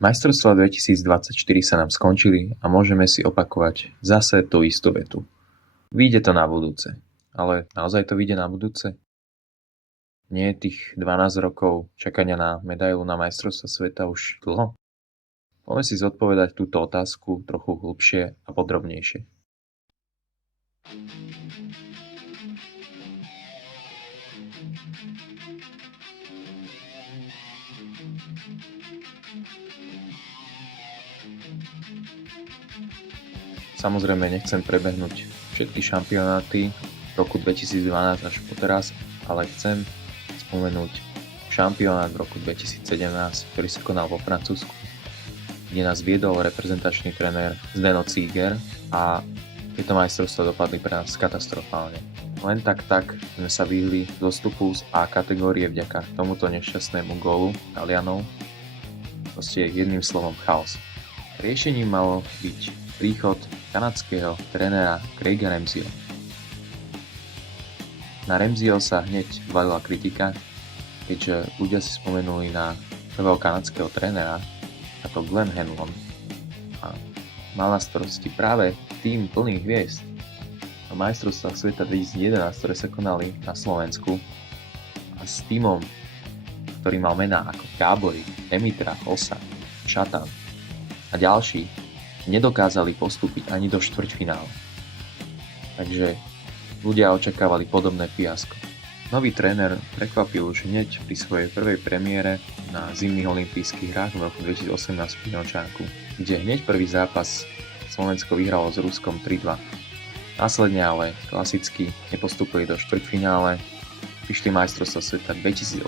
Majstrovstvá 2024 sa nám skončili a môžeme si opakovať zase tú istú vetu. Vyjde to na budúce. Ale naozaj to vyjde na budúce? Nie je tých 12 rokov čakania na medailu na majstrovstvá sveta už dlho? Poďme si zodpovedať túto otázku trochu hlbšie a podrobnejšie. Samozrejme nechcem prebehnúť všetky šampionáty v roku 2012 až po teraz, ale chcem spomenúť šampionát v roku 2017, ktorý sa konal vo Francúzsku, kde nás viedol reprezentačný tréner Zdeno Cíger a tieto majstrovstvá dopadli pre nás katastrofálne. Len tak sme sa vyhli zostupu z A kategórie vďaka tomuto nešťastnému gólu Talianov. Proste jedným slovom chaos. Riešením malo byť príchod kanadského trénera Craiga Ramseyho. Na Ramseyho sa hneď valila kritika, keďže ľudia si spomenuli na prvého kanadského trénera, a to Glenn Hanlon, a mal na starosti práve tým plných hviezd na majstrovstvách sveta 2011, ktoré sa konali na Slovensku, a s týmom, ktorý mal mená ako Gábory, Emitra, Osa, Šatan a ďalší, nedokázali postúpiť ani do štvrťfinále. Takže ľudia očakávali podobné fiasko. Nový tréner prekvapil už hneď pri svojej prvej premiére na zimných olympijských hrách v roku 2018 v Pyeongchangku, kde hneď prvý zápas Slovensko vyhralo s Ruskom 3-2. Následne ale klasicky nepostúpili do štvrťfinále, prišli majstrovstvá sveta 2018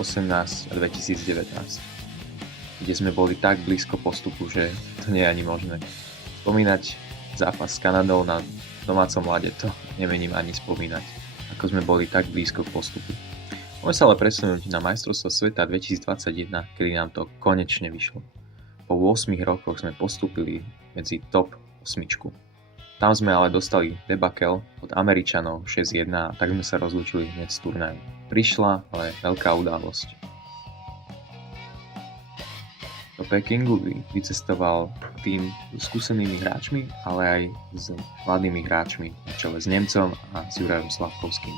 a 2019, kde sme boli tak blízko postupu, že to nie je ani možné. Spomínať zápas s Kanadou na domácom ľade, to nemením ani spomínať, ako sme boli tak blízko k postupu. Môžeme sa ale presunúť na majstrovstvá sveta 2021, kedy nám to konečne vyšlo. Po 8 rokoch sme postúpili medzi top 8. Tam sme ale dostali debakel od Američanov 6-1 a tak sme sa rozlúčili hneď z turnaju. Prišla ale veľká udalosť. Do Pekingu vycestoval tým s skúsenými hráčmi, ale aj s mladými hráčmi na čele s Nemcom a s Jurajom Slavkovským.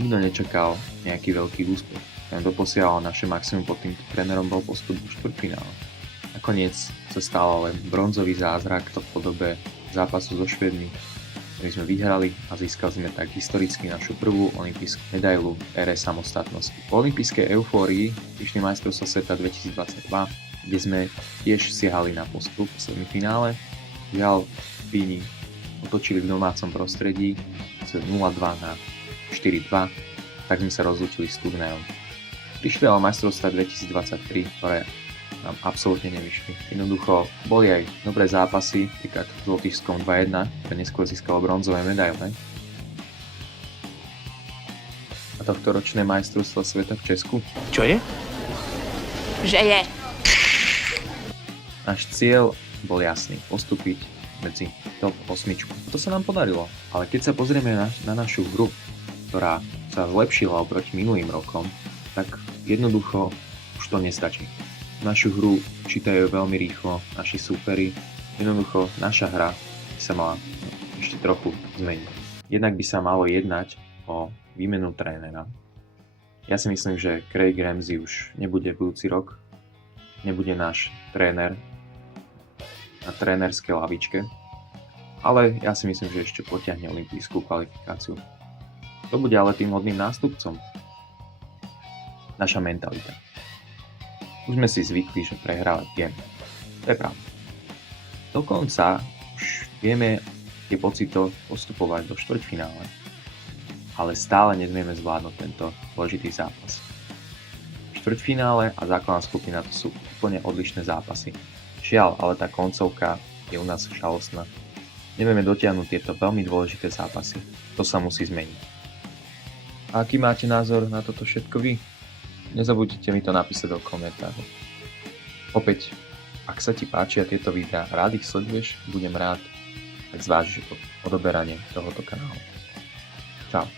Nikto nečakal nejaký veľký úspech. Len doposiaľ naše maximum pod týmto trénerom bol postup do štvrťfinále. Nakoniec sa stal len bronzový zázrak v podobe zápasu so Švédmi, ktorý sme vyhrali a získali sme tak historicky našu prvú olympijskú medailu v ére samostatnosti. Po olympijskej eufórii prišli majstrovstvá sveta 2022, kde sme tiež siahali na postup v semifinále. Žiaľ, Fíni otočili v domácom prostredí z 0-2 na 4-2, tak sme sa rozlúčili s turnajom. Prišli ale majstrovstvá 2023, ktoré nám absolútne nevyšli. Jednoducho boli aj dobré zápasy, týkať s Lotyšskom 2-1, ktoré neskôr získalo bronzové medaile. A tohtoročné majstrovstvá sveta v Česku? Čo je? Že je. Náš cieľ bol jasný, postúpiť medzi top 8. To sa nám podarilo, ale keď sa pozrieme na našu hru, ktorá sa zlepšila oproti minulým rokom, tak jednoducho už to nestačí. Našu hru čítajú veľmi rýchlo naši súperi, jednoducho naša hra by sa mala ešte trochu zmeniť. Jednak by sa malo jednať o výmenu trénera. Ja si myslím, že Craig Ramsey už nebude budúci rok, nebude náš tréner na trénerskej lavičke, ale ja si myslím, že ešte potiahne olympijskú kvalifikáciu. To bude ale tým hodným nástupcom. Naša mentalita. Už sme si zvykli, že prehrávať vieme. To je pravda. Dokonca už vieme tie pocito postupovať do štvrťfinále, ale stále nezvieme zvládnuť tento dôležitý zápas. Štvrťfinále a základná skupina to sú úplne odlišné zápasy. Žiaľ, ale tá koncovka je u nás šalostná. Nevieme dotiahnuť tieto veľmi dôležité zápasy. To sa musí zmeniť. A aký máte názor na toto všetko vy? Nezabudnite mi to napísať do komentárov. Opäť, ak sa ti páčia tieto videá, rád ich sleduješ, budem rád, ak zvážiš odoberanie tohoto kanálu. Čau.